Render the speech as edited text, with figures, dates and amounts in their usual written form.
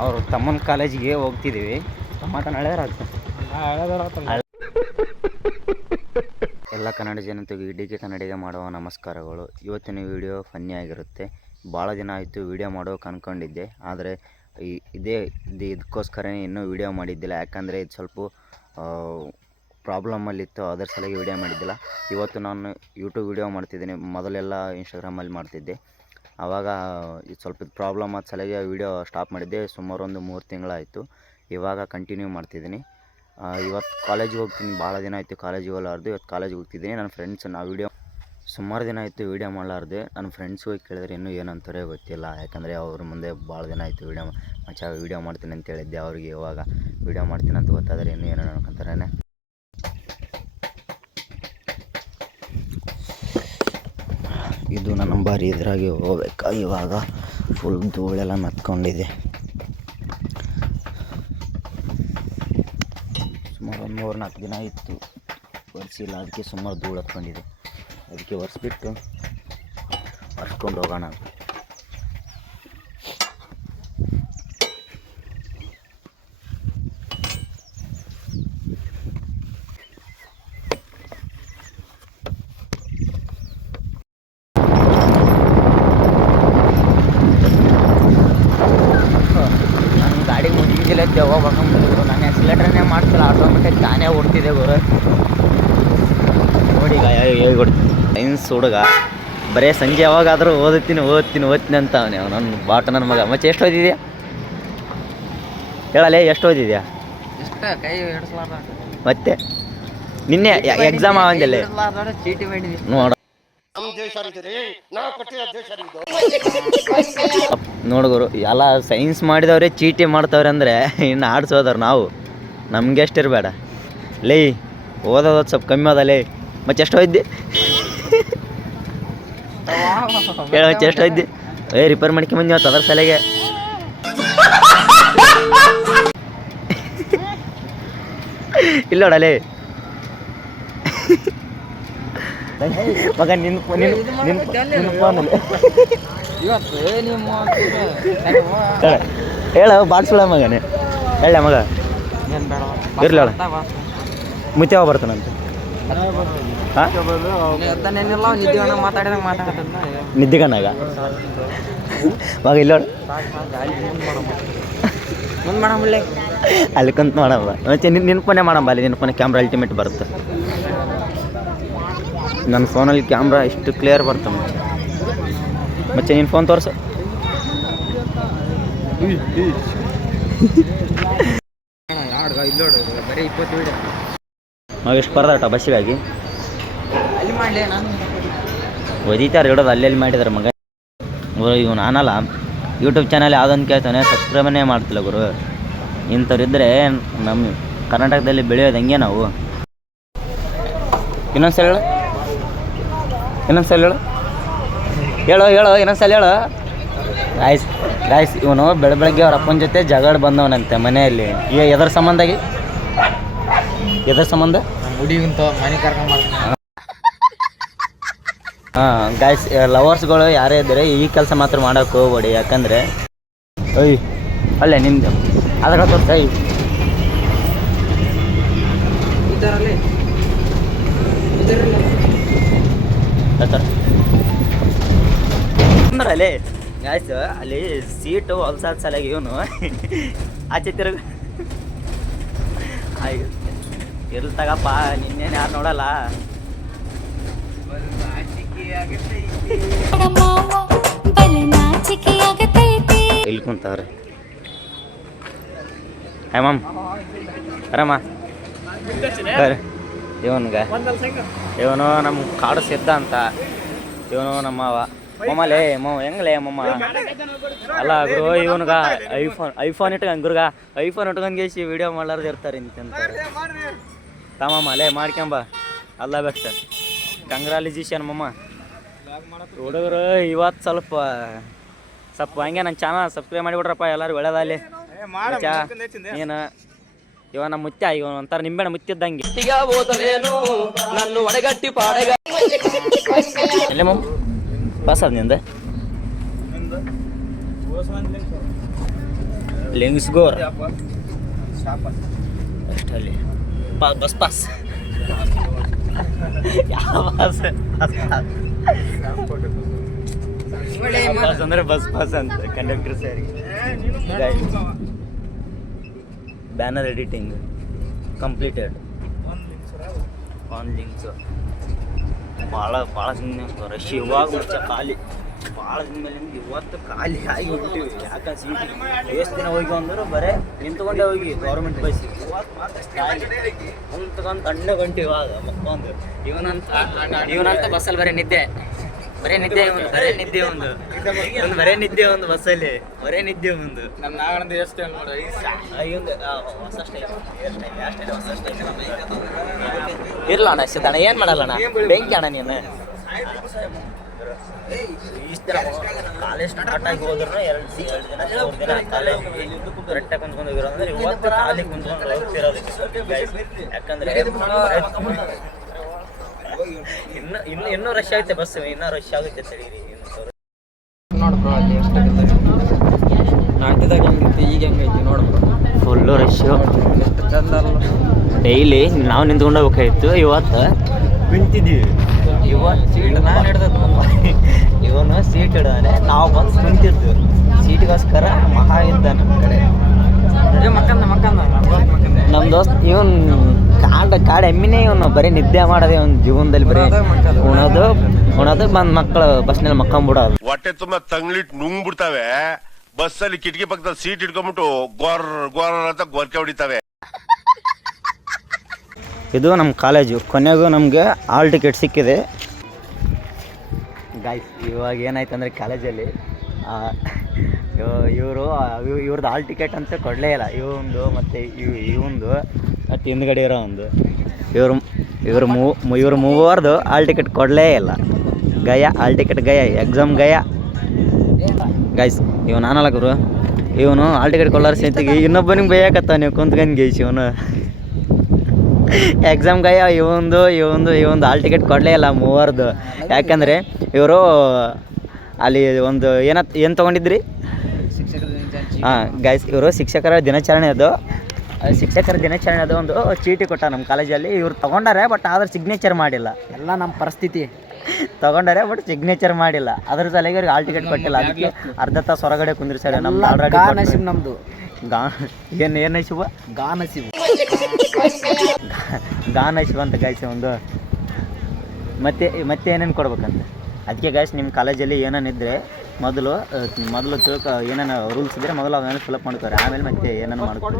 ಅವರು ತಮ್ಮನ ಕಾಲೇಜಿಗೆ ಹೋಗ್ತಿದ್ದೀವಿ. ಎಲ್ಲ ಕನ್ನಡ ಜನತೆಗೂ ಇಡೀ ಕನ್ನಡಿಗ ಮಾಡುವ ನಮಸ್ಕಾರಗಳು. ಇವತ್ತಿನ ವಿಡಿಯೋ ಫನ್ನಿ ಆಗಿರುತ್ತೆ. ಭಾಳ ದಿನ ಆಯಿತು ವಿಡಿಯೋ ಮಾಡೋಕೆ ಅಂದ್ಕೊಂಡಿದ್ದೆ, ಆದರೆ ಇದಕ್ಕೋಸ್ಕರನೇ ಇನ್ನೂ ವಿಡಿಯೋ ಮಾಡಿದ್ದಿಲ್ಲ. ಯಾಕಂದರೆ ಇದು ಸ್ವಲ್ಪ ಪ್ರಾಬ್ಲಮಲ್ಲಿತ್ತು, ಅದರ ಸಲುವಾಗಿ ವಿಡಿಯೋ ಮಾಡಿದ್ದಿಲ್ಲ. ಇವತ್ತು ನಾನು ಯೂಟ್ಯೂಬ್ ವಿಡಿಯೋ ಮಾಡ್ತಿದ್ದೀನಿ. ಮೊದಲೆಲ್ಲ ಇನ್ಸ್ಟಾಗ್ರಾಮಲ್ಲಿ ಮಾಡ್ತಿದ್ದೆ. ಆವಾಗ ಇದು ಸ್ವಲ್ಪ ಪ್ರಾಬ್ಲಮ್ ಆದ ಸಲುವಾಗಿ ವಿಡಿಯೋ ಸ್ಟಾಪ್ ಮಾಡಿದ್ದೆ. ಸುಮಾರು ಒಂದು 3 ತಿಂಗಳಾಯಿತು. ಇವಾಗ ಕಂಟಿನ್ಯೂ ಮಾಡ್ತಿದ್ದೀನಿ. ಇವತ್ತು ಕಾಲೇಜಿಗೆ ಹೋಗ್ತೀನಿ. ಭಾಳ ದಿನ ಆಯಿತು ಕಾಲೇಜಿಗೆ ಹೋಗಲಾರ್ದು. ಇವತ್ತು ಕಾಲೇಜಿಗೆ ಹೋಗ್ತಿದ್ದೀನಿ. ನನ್ನ ಫ್ರೆಂಡ್ಸ್ ವಿಡಿಯೋ ಸುಮಾರು ದಿನ ಆಯಿತು ವಿಡಿಯೋ ಮಾಡಲಾರ್ದೆ. ನನ್ನ ಫ್ರೆಂಡ್ಸ್ ಹೋಗಿ ಕೇಳಿದ್ರೆ ಇನ್ನೂ ಏನಂತಾರೆ ಗೊತ್ತಿಲ್ಲ. ಯಾಕಂದರೆ ಅವ್ರ ಮುಂದೆ ಭಾಳ ದಿನ ಆಯಿತು ವಿಡಿಯೋ ಮಾಡ್ತೀನಿ ಅಂತ ಹೇಳಿದ್ದೆ ಅವ್ರಿಗೆ. ಇವಾಗ ವಿಡಿಯೋ ಮಾಡ್ತೀನಿ ಅಂತ ಗೊತ್ತಾದರೆ ಇನ್ನೂ ಏನೋ ಅನ್ಕೊಂತಾರೆ. ಇದು ನನ್ನ ಬಾರಿ ಇದ್ರಾಗೆ ಹೋಗ್ಬೇಕಾ. ಇವಾಗ ಫುಲ್ ಧೂಳೆಲ್ಲ ನತ್ಕೊಂಡಿದೆ. ಸುಮಾರು ಒಂದು 3-4 ದಿನ ಇತ್ತು ಒರೆಸಿಲ್ಲ. ಅದಕ್ಕೆ ಸುಮಾರು ಧೂಳು ಹತ್ಕೊಂಡಿದೆ. ಅದಕ್ಕೆ ಒರೆಸ್ಬಿಟ್ಟು ಒರೆಸ್ಕೊಂಡು ಹೋಗೋಣ ಅಂತ. ನನ್ನ ಗಾಡಿ ಮುಂಜಿಲ್ಲ ಹೋಗ್ಬೇಕಂದ್ರೆ ನಾನು ಆಕ್ಸಿಲೇಟರ್ನೇ ಮಾಡ್ತಿಲ್ಲ, ಆಟೋಮೆಟಿಕ್ ತಾನೇ ಓಡ್ತಿದ್ದೆ ಗುರು. ನೋಡಿ ಈಗ ಹೇಳ್ಕೊಡ್ತೀನಿ. ಸೈನ್ಸ್ ಹುಡುಗ ಬರೀ ಸಂಜೆ ಯಾವಾಗಾದರೂ ಓದ್ತೀನಿ ಅಂತ ಅವನೇ ನನ್ನ ನನ್ನ ಮಗ. ಮತ್ತೆ ಎಷ್ಟು ಓದಿದ್ಯಾ ಹೇಳಲೇ? ಎಷ್ಟು ಓದಿದ್ಯಾ? ಮತ್ತೆ ನಿನ್ನೆ ಎಕ್ಸಾಮ್ ಆವಂದಲ್ಲೇ ನೋಡ ನೋಡುಗರು. ಎಲ್ಲ ಸೈನ್ಸ್ ಮಾಡಿದವ್ರೆ ಚೀಟಿ ಮಾಡ್ತವ್ರೆ ಅಂದರೆ ಇನ್ನು ಆರ್ಟ್ಸ್ ಹೋದವ್ರು ನಾವು, ನಮ್ಗೆ ಎಷ್ಟಿರಬೇಡ ಲೇ. ಓದೋದು ಸ್ವಲ್ಪ ಕಮ್ಮಿ ಅದಲ್ಲೇ. ಮತ್ತೆ ಎಷ್ಟು ಹೋಯ್ದೆ ಹೇಳ? ಮತ್ತೆ ಎಷ್ಟು ಹೋಯ್ದೆ? ರಿಪೇರ್ ಮಾಡ್ಕೊಂಬಂದಿ ಅವತ್ತು ಅದರ ಸಲೆಗೆ. ಇಲ್ಲ ನೋಡಲೇ ಮಗ ನಿನ್ನ ಫೋನಲ್ಲಿ ಹೇಳ ಬಾಡ್ಸುಳ ಮಗನೇ. ಹೇಳ ಮಗ ಇರ್ಲಿ ಹೇಳ. ಮುತ್ಯ ಯಾವ ಬರ್ತಾನಂತ ನಿದ್ದೆಗಣ್ಣಾಗ ಮಗ ಇಲ್ಲ ಅಲ್ಲಿ ಕುಂತ ಮಾಡಮ್ಮ. ಮತ್ತೆ ನಿನ್ನ ಫೋನೇ ಮಾಡಮ್ಮ. ಅಲ್ಲಿ ನಿನ್ನ ಫೋನ್ ಕ್ಯಾಮ್ರಾ ಅಲ್ಟಿಮೇಟ್ ಬರುತ್ತೆ. ನನ್ನ ಫೋನಲ್ಲಿ ಕ್ಯಾಮ್ರಾ ಇಷ್ಟು ಕ್ಲಿಯರ್ ಬರುತ್ತೆ ಮತ್ತೆ ನಿನ್ನ ಫೋನ್ ತೋರಿಸು. ನಾವು ಎಷ್ಟು ಪರದಾಟ ಬಸ್ಸಿಗಾಗಿ ಒದಿತಾರೆ ಇಡೋದು ಅಲ್ಲೆಲ್ಲಿ ಮಾಡಿದಾರೆ ಮಗ. ಇವು ನಾನಲ್ಲ ಯೂಟ್ಯೂಬ್ ಚಾನಲ್ ಯಾವುದೊಂದು ಕೇಳ್ತಾನೆ, ಸಬ್ಸ್ಕ್ರೈಬನ್ನೇ ಮಾಡ್ತಿಲ್ಲ ಗುರು. ಇಂಥವ್ರಿದ್ದರೆ ನಮ್ಮ ಕರ್ನಾಟಕದಲ್ಲಿ ಬೆಳೆಯೋದು ಹಂಗೆ ನಾವು. ಇನ್ನೊಂದ್ಸಲ ಹೇಳು ಇನ್ನೊಂದ್ಸಲ ಹೇಳು. ಗಾಯ್ಸ್ ಇವನು ಬೆಳಗ್ಗೆ ಅವ್ರ ಅಪ್ಪನ ಜೊತೆ ಜಗಳ ಬಂದವನಂತೆ ಮನೆಯಲ್ಲಿ. ಈಗ ಎದರ ಸಂಬಂಧ ಹಾಂ ಗಾಯ್ಸ್, ಲವರ್ಸ್ಗಳು ಯಾರೇ ಇದ್ದರೆ ಈ ಕೆಲಸ ಮಾತ್ರ ಮಾಡೋಕೆ ಹೋಗ್ಬೇಡಿ. ಯಾಕಂದರೆ ಅಲ್ಲೇ ನಿಮ್ದು ಅದ್ರ ತೋರ್ಸ ಅಲ್ಲಿ ಗಾಯ್ಸ್. ಅಲ್ಲಿ ಸೀಟು ಹೊಲ್ಸಾದ ಸಲಗಿ ಇವನು ಆಚೆ ತಿರುಗ ಇರ್ಲಿ ತಗಪ್ಪ, ನಿನ್ನೇನು ಯಾರು ನೋಡಲ್ಲ. ಇಲ್ಲಿ ಕುಂತವ್ರೆ. ಹಾಯ್ ಮಾಮ್, ಆರಾಮ? ಇವನು ನಮ್ಮ ಕಾಡು ಸಿದ್ಧ ಅಂತ. ಇವನು ನಮ್ಮವ ಮೊಮ್ಮಲೇ ಹೆಂಗಲೇ ಮೊಮ್ಮ ಅಲ್ಲ ಗುರು. ಇವನ್ಗ ಐಫೋನ್ ಇಟ್ಕೊಂಡ್ ಗುರ್ಗ ಐಫೋನ್ ಇಟ್ಕೊಂಡ್ಗೇಸಿ ವಿಡಿಯೋ ಮಾಡ್ಲಾರ್ದು ಇರ್ತಾರೆ ಇಂತಂತಾರೆ. ತಮ್ಮಮ್ಮ ಲೇ ಮಾಡ್ಕೊಂಬ. ಅಲ್ಲ ಬೆಸ್ಟ್ ಕಂಗ್ರಾಲೇಷನ್ ಮಮ್ಮ. ಹುಡುಗರು ಇವತ್ತು ಸ್ವಲ್ಪ ಹಂಗೆ ನನ್ನ ಚಾನಲ್ ಸಬ್ಸ್ಕ್ರೈಬ್ ಮಾಡಿಬಿಡ್ರಪ್ಪ ಎಲ್ಲರೂ. ಒಳ್ಳೆದಲ್ಲಿ ನೀನು ಇವ ನಮ್ಮ ಮುತ್ಯ, ಇವ ಒಂಥರ ನಿಂಬೆಣ್ಣ ಮುತ್ತಿದ್ದಂಗೆ. ಎಲ್ಲೇ ಮಮ್ಮ ಪಾಸ್ ಆದ ನಿಂದ ಲಿಂಗ್ಸ್ಗೋರ್ ಅಷ್ಟಲ್ಲಿ ಬಸ್ ಪಾಸ್ ಯಾವ ಪಾಸ್ ಅಂದ್ರೆ ಬಸ್ ಪಾಸ್ ಅಂತ ಕಂಡಕ್ಟರ್ ಸರಿಗೆ. Banner editing completed on links. ಭಾಳ ರಶ್ ಇವಾಗ ಮುಂಚೆ ಖಾಲಿ ಭಾಳ ದಿನ ಮೇಲೆ ಇವತ್ತು ಖಾಲಿ ಆಗಿ ಹೋಗ್ಬಿಟ್ಟಿವಿ. ಯಾಕಂದ್ರೆ ಸೀಟ್ ಎಷ್ಟು ದಿನ ಹೋಗಿ ಅಂದ್ರೆ ಬರೇ ನಿಂತ್ಕೊಂಡೆ ಹೋಗಿ ಗೌರ್ಮೆಂಟ್ ಬಸ್ ಕುಂತ್ಕೊಂಡು ತಣ್ಣೆ ಗಂಟೆ ಇವಾಗ ಮಕ್ಕೊಂದು ಇವನಂತ ಬಸ್ಸಲ್ಲಿ ಬರೀ ನಿದ್ದೆ ಬರೇ ನಿದ್ದೆ ಒಂದು ಬಸ್ಸಲ್ಲಿ ಬರೇ ನಿದ್ದೆ ಒಂದು ನಮ್ಮ ನಾಗಣ್ಣದ ಎಷ್ಟು ನೋಡ ಹೊಸ ಸ್ಟೈಲ್ ಇರ್ಲ ಅಣ್ಣ ಸಿದ್ದಣ್ಣ ಏನು ಮಾಡಲ್ಲ ಅಣ್ಣ ಬೆಂಕಿ ಅಣ್ಣ ನೀನು ಇಷ್ಟ ಕಾಲೇಜ್ ಸ್ಟಾರ್ಟ್ ಆಗಿ ಹೋದ್ರೆ 2 ದಿನ 3 ದಿನ ಕಾಲೇಜ್ ಕರೆಕ್ಟಾಗಿ ಕುಂತ್ಕೊಂಡು ಹೋಗಿರೋ ಅಂದ್ರೆ ಇವತ್ತು ಖಾಲಿ ಕುಂತ್ಕೊಂಡು ಹೋಗ್ತಿರೋದು. ಯಾಕಂದ್ರೆ ಇನ್ನೂ ರಶ್ ಆಗುತ್ತೆ ಬಸ್, ಇನ್ನೂ ರಶ್ ಆಗುತ್ತೆ ತಡೀರಿ. ನೋಡ್ಬ್ರೋ ಅಲ್ಲಿ ಎಷ್ಟು ನಾಟ್ಯದಾಗ ಹೆಂಗಿತ್ತು ಈಗ ಹೆಂಗೈತಿ ನೋಡ್ಬ್ರೋ, ಫುಲ್ಲು ರಶ್ಶು. ಎಷ್ಟು ಚಂದ ಅಲ್ಲ. ಡೈಲಿ ನಾವು ನಿಂತ್ಕೊಂಡು ಹೋಗ್ಬೇಕಾಗಿತ್ತು, ಇವತ್ತು ಕುಂತಿದ್ದೀವಿ. ಇವತ್ತು ಸೀಟ್ ನಾನು ಹಿಡ್ದದ್ದು ಇವನು ಸೀಟ್ ಹಿಡ್ದಾನೆ, ನಾವು ಬಂದು ಕುಂತಿದ್ದು ಸೀಟ್ಗೋಸ್ಕರ ಮಹಾ ಇದ್ದ ನಮ್ಮ ಕಡೆ. ನಮ್ಮ ದೋಸ್ತ್ ಇವನ್ ಕಾಡು ಎಮ್ಮಿನೇ ಇವನು ಬರೀ ನಿದ್ದೆ ಮಾಡೋದೇ ಒಂದು ಜೀವನದಲ್ಲಿ ಬರೀ ಉಣೋದು ಬಂದು ಮಕ್ಕಳು ಬಸ್ನಲ್ಲಿ ಮಕ್ಕೊಂಬಿಡೋದು. ಹೊಟ್ಟೆ ತುಂಬಾ ತಂಗ್ಲಿಟ್ ನುಂಗ್ಬಿಡ್ತಾವೆ ಬಸ್ಸಲ್ಲಿ, ಕಿಟಕಿ ಪಕ್ಕದಲ್ಲಿ ಸೀಟ್ ಇಟ್ಕೊಂಡ್ಬಿಟ್ಟು ಗೋರ್ ಅಂತ ಗೊರ್ಕೆ ಹೊಡಿತಾವೆ. ಇದು ನಮ್ಮ ಕಾಲೇಜು. ಕೊನೆಗೂ ನಮಗೆ ಹಾಲ್ ಟಿಕೆಟ್ ಸಿಕ್ಕಿದೆ ಗಾಯ್ಸ್. ಇವಾಗ ಏನಾಯ್ತು ಅಂದರೆ ಕಾಲೇಜಲ್ಲಿ ಇವ್ರದ್ದು ಹಾಲ್ ಟಿಕೆಟ್ ಅಂತ ಕೊಡಲೇ ಇಲ್ಲ. ಇವಂದು ಮತ್ತು ಇವಂದು ಮತ್ತು ಹಿಂದ್ಗಡೆ ಇರೋ ಒಂದು ಇವರು ಮೂವರ್ದು ಹಾಲ್ ಟಿಕೆಟ್ ಕೊಡಲೇ ಇಲ್ಲ. Hall ticket exam guys. ಇವ್ ನಾನಲ್ಲ ಗುರು, ಇವನು ಹಾಲ್ ಟಿಕೆಟ್ ಕೊಡ್ಲಾರ ಸೈತಿಗೆ ಇನ್ನೊಬ್ಬನಿಗೆ ಬೈಯಾಕತ್ತ ನೀವು ಕುಂತ್ಕೊಂಡು ಗೈಸ್. ಇವನು ಎಕ್ಸಾಮ್ ಇವಂದು ಹಾಲ್ ಟಿಕೆಟ್ ಕೊಡಲೇ ಇಲ್ಲ ಮೂವರ್ದು. ಯಾಕಂದರೆ ಇವರು ಅಲ್ಲಿ ಒಂದು ಏನು ತೊಗೊಂಡಿದ್ರಿ? ಹಾಂ ಗೈಸ್, ಇವರು ಶಿಕ್ಷಕರ ದಿನಾಚರಣೆ ಅದು ಒಂದು ಚೀಟಿ ಕೊಟ್ಟ ನಮ್ಮ ಕಾಲೇಜಲ್ಲಿ. ಇವ್ರು ತೊಗೊಂಡಾರೆ ಬಟ್ ಆದ್ರೆ ಸಿಗ್ನೇಚರ್ ಮಾಡಿಲ್ಲ. ಎಲ್ಲ ನಮ್ಮ ಪರಿಸ್ಥಿತಿ ತೊಗೊಂಡಾರೆ ಬಟ್ ಸಿಗ್ನೇಚರ್ ಮಾಡಿಲ್ಲ. ಅದ್ರ ಸಲುವಾಗಿ ಇವ್ರಿಗೆ ಹಾಲ್ ಟಿಕೆಟ್ ಕೊಟ್ಟಿಲ್ಲ. ಅದಕ್ಕೆ ಅರ್ಧ ತಾಸು ಹೊರಗಡೆ ಕುಂದಿರ್ಸಾರೆ. ನಮ್ದು ಆಲ್ರೆಡಿ ನಸೀಬ್ ನಮ್ಮದು ಏನು ನಸೀಬು ನಸೀಬು ನಸೀಬು ಅಂತ ಗೈಸ್ ಒಂದು. ಮತ್ತೆ ಏನೇನು ಕೊಡ್ಬೇಕಂತ. ಅದಕ್ಕೆ ಗೈಸ್ ನಿಮ್ಮ ಕಾಲೇಜಲ್ಲಿ ಏನೇನಿದ್ರೆ ಮೊದಲು ತಿಳ್ಕೊ, ಏನೇನು ರೂಲ್ಸ್ ಇದ್ದರೆ ಮೊದಲು ಅವೇನು ಫಿಲಪ್ ಮಾಡ್ತಾರೆ, ಆಮೇಲೆ ಮತ್ತೆ ಏನೇನು ಮಾಡ್ಕೊಂಡು